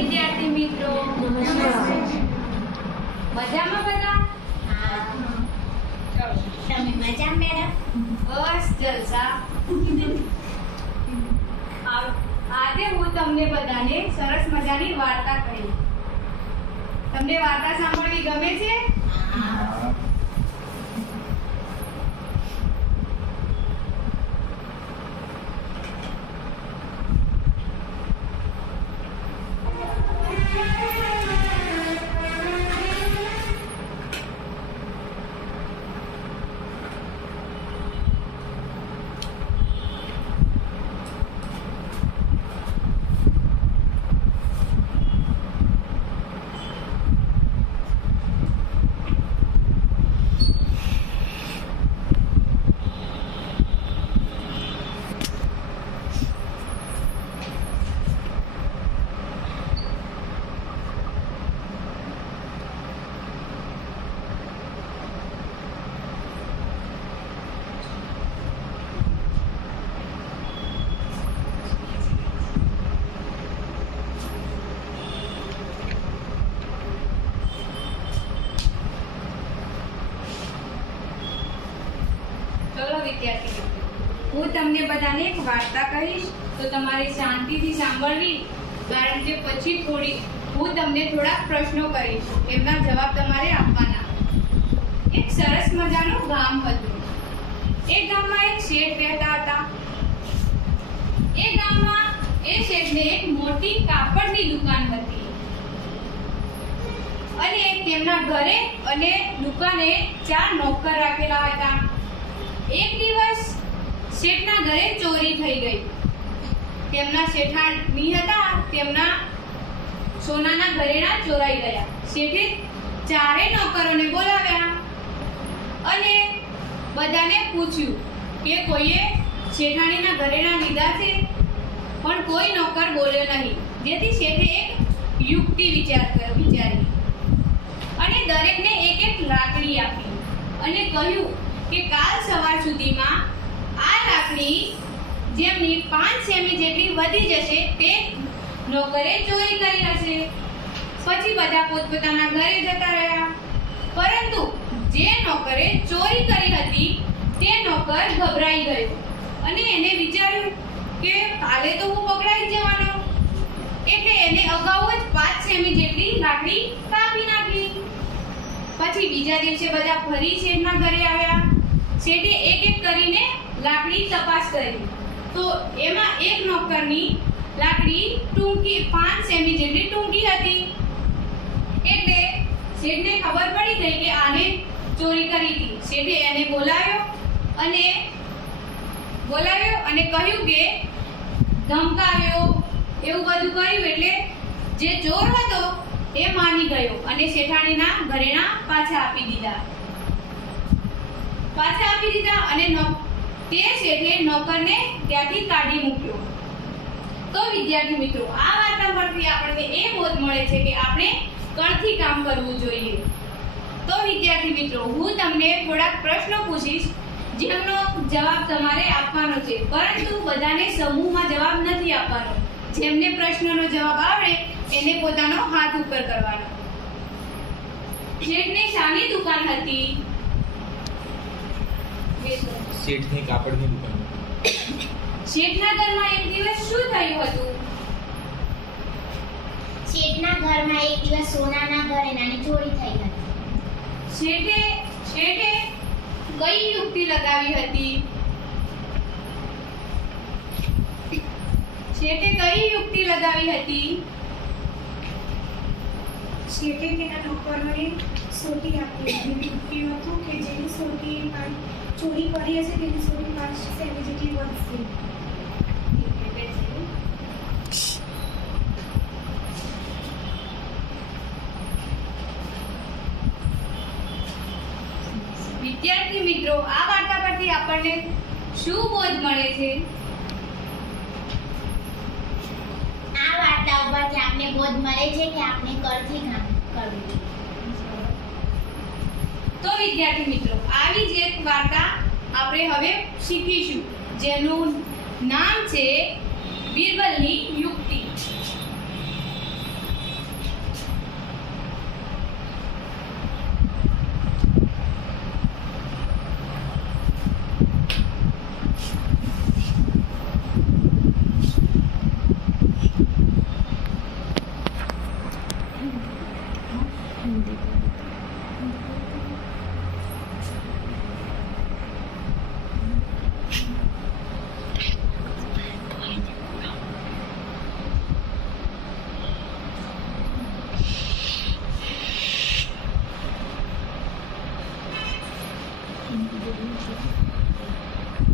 વિદ્યાર્થી મિત્રો, મજામાં બધા? તમે મજા મેડમ? બસ જલસા. આજે હું તમને બધાને સરસ મજાની વાર્તા કહીશ. તમને વાર્તા સાંભળવી ગમે છે? વિદ્યાર્થી મિત્રો, હું તમને બધાને એક વાર્તા કહીશ તો તમારે શાંતિથી સાંભળવી, કારણ કે પછી હું તમને થોડા પ્રશ્નો કરીશ, એમના જવાબ તમારે આપવાના. એક સરસ મજાનું ગામ હતું. એ ગામમાં એક શેઠ રહેતા હતા. એ ગામમાં એ શેઠને એક મોટી કાપડની દુકાન હતી અને તેમના ઘરે અને દુકાને 4 નોકર રાખેલા હતા. એક દિવસ શેઠના ઘરે ચોરી થઈ ગઈ. તેમના શેઠાણી હતા, તેમના સોનાના ઘરેણા ચોરાઈ ગયા. શેઠે 4 નોકરોને બોલાવ્યા અને બધાને પૂછ્યું કે કોઈએ શેઠાણીના ઘરેણા લીધા છે, પણ કોઈ નોકર બોલ્યો નહીં. જેથી શેઠે એક યુક્તિ વિચારી અને દરેકને એક લાકડી આપી અને કહ્યું કે કાલ સવાર સુધીમાં આ લાકડી જેમની 5 સેમી જેટલી વધી જશે તે નોકરે ચોરી કરી હશે. પછી બધા પોતપોતાના ઘરે જતા રહ્યા, પરંતુ જે નોકરે ચોરી કરી હતી તે નોકર ગભરાઈ ગયો અને એને વિચાર્યું કે કાલે તો હું પકડાઈ જવાનો, એટલે એને અગાઉ જ 5 સેમી જેટલી લાકડી કાપી નાખી. પછી બીજા દિવસે બધા ફરી શેઠના ઘરે આવ્યા. શેઠે એક કરીને લાકડી તપાસ કરી તો એમાં એક નોકરની લાકડી ટૂંકી 5 સેમી જેટલી ટૂંકી હતી. એટલે શેઠને ખબર પડી ગઈ કે આને ચોરી કરી હતી. શેઠે એને બોલાવ્યો અને કહ્યું કે ધમકાવ્યો, એવું બધું કર્યું. એટલે જે ચોર હતો એ માની ગયો અને શેઠાણીના ઘરેણા પાછા આપી દીધા અને તે શેઠે નોકરને ત્યાંથી કાઢી મૂક્યો. તો વિદ્યાર્થી મિત્રો, આ વાર્તા પરથી આપણને એ બોધ મળે છે કે આપણે કણથી કામ કરવું જોઈએ. તો વિદ્યાર્થી મિત્રો, હું તમને થોડાક પ્રશ્નો પૂછીશ જેમનો જવાબ તમારે આપવાનો છે, પરંતુ બધાને સમૂહમાં જવાબ નથી આપવાનો. જેમને પ્રશ્નનો જવાબ આવડે એને પોતાનો હાથ ઉપર કરવાનો. શેઠને શાની દુકાન હતી? શેઠની કાપડની દુકાન. શેઠના ઘરમાં એક દિવસ શું થયું હતું? શેઠના ઘરમાં એક દિવસ સોનાના ઘરેણાની ચોરી થઈ હતી. શેઠે કઈ યુક્તિ લગાવી હતી? શેઠે તેના નોકરોને સોટી આપી હતી. હતું કે જેની સોટી ચોરી કરી હશે તેની સોટી 5 સેમી જેટલી વધશે. વિદ્યાર્થી મિત્રો, આ વાર્તા પરથી આપણને શું બોધ મળે છે? આ વાર્તા ઉપરથી આપણે બોધ મળે છે કે આપણે કરથી કામ કરવું જોઈએ. તો વિદ્યાર્થી મિત્રો, આવી જ એક વાર્તા આપણે હવે શીખીશું, જેનું નામ છે બીરબલની